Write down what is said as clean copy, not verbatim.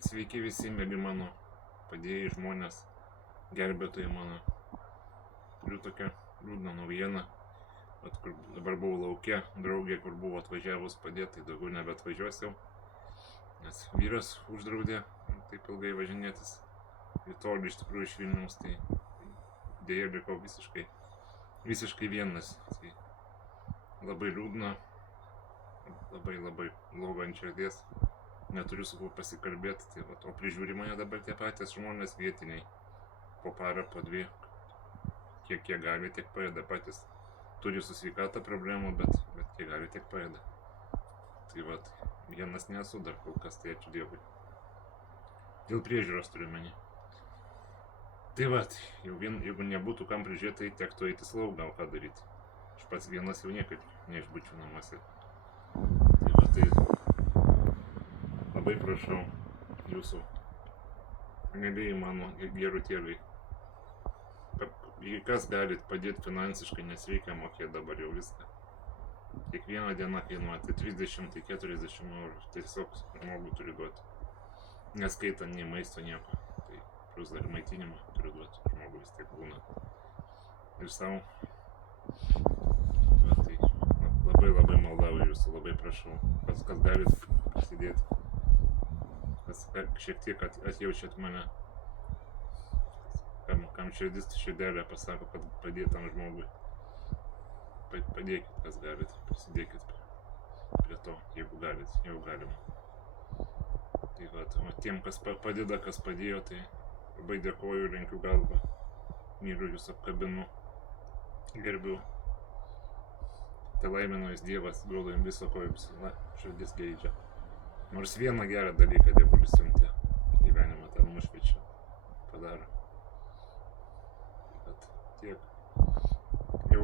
Sveiki visi, mėly mano padėjai žmonės, gelbėtojai mano. Turiu tokią liūdną naujieną, kur dabar buvau lauke, draugė, kur buvo atvažiavus padėti, tai daugiau nebeatvažiuosiu, nes vyras uždraudė taip ilgai važinėtis į tolį iš tikrųjų iš Vilniaus, tai dėja likau visiškai vienas. Tai labai liūdna, labai bloga ant širdies. Neturiu su kuo pasikalbėti, tai va, o prižiūri mane dabar tie patys žmonės vietiniai, po parą, po dvi, kiek jie gali, tiek padeda patys. Turi su sveikata problemų, bet kiek gali, tiek padeda. Tai va, vienas nesu dar kol kas, tai ačiū Dievui. Dėl priežiūros turiu menį. Tai va, jeigu nebūtų kam prižiūrėti, tai tektų eiti slaugą, gal ką daryti. Aš pats vienas jau niekad neišbūčiau namuose. Tai va, tai labai prašau jūsų, mėlyjei mano gerutėliai, kas galit padėti finansiškai, nes reikia mokėti dabar jau viską. Kiekvieną dieną kainuoja tai 30, tai 40 eurų, tiesiog žmogui turi duoti. Neskaitant nei maisto nieko, tai plus dar maitinimą turiu duoti, žmogui vis tiek būna. Ir savo. Tai labai maldauju jūsų, labai prašau, kas galit prisidėti. Šiek tiek atjaučiat mane, kam širdis širdelė pasako, kad padėtam žmogui. Padėkit, kas galit, prisidėkit prie to, jeigu galit, jeigu galima. Tai va, tiem, kas padeda, kas padėjo, tai labai dėkoju, lenkiu galvą, myliu jūs, apkabinu, gerbiu. Tai laimino jis Dievas, duoda jums viso, ko jums širdis geidžia. Nors vieną gerą dalyką Dievulis siuntė, gyvenimą ten nušviečia, padaro. Bet tiek.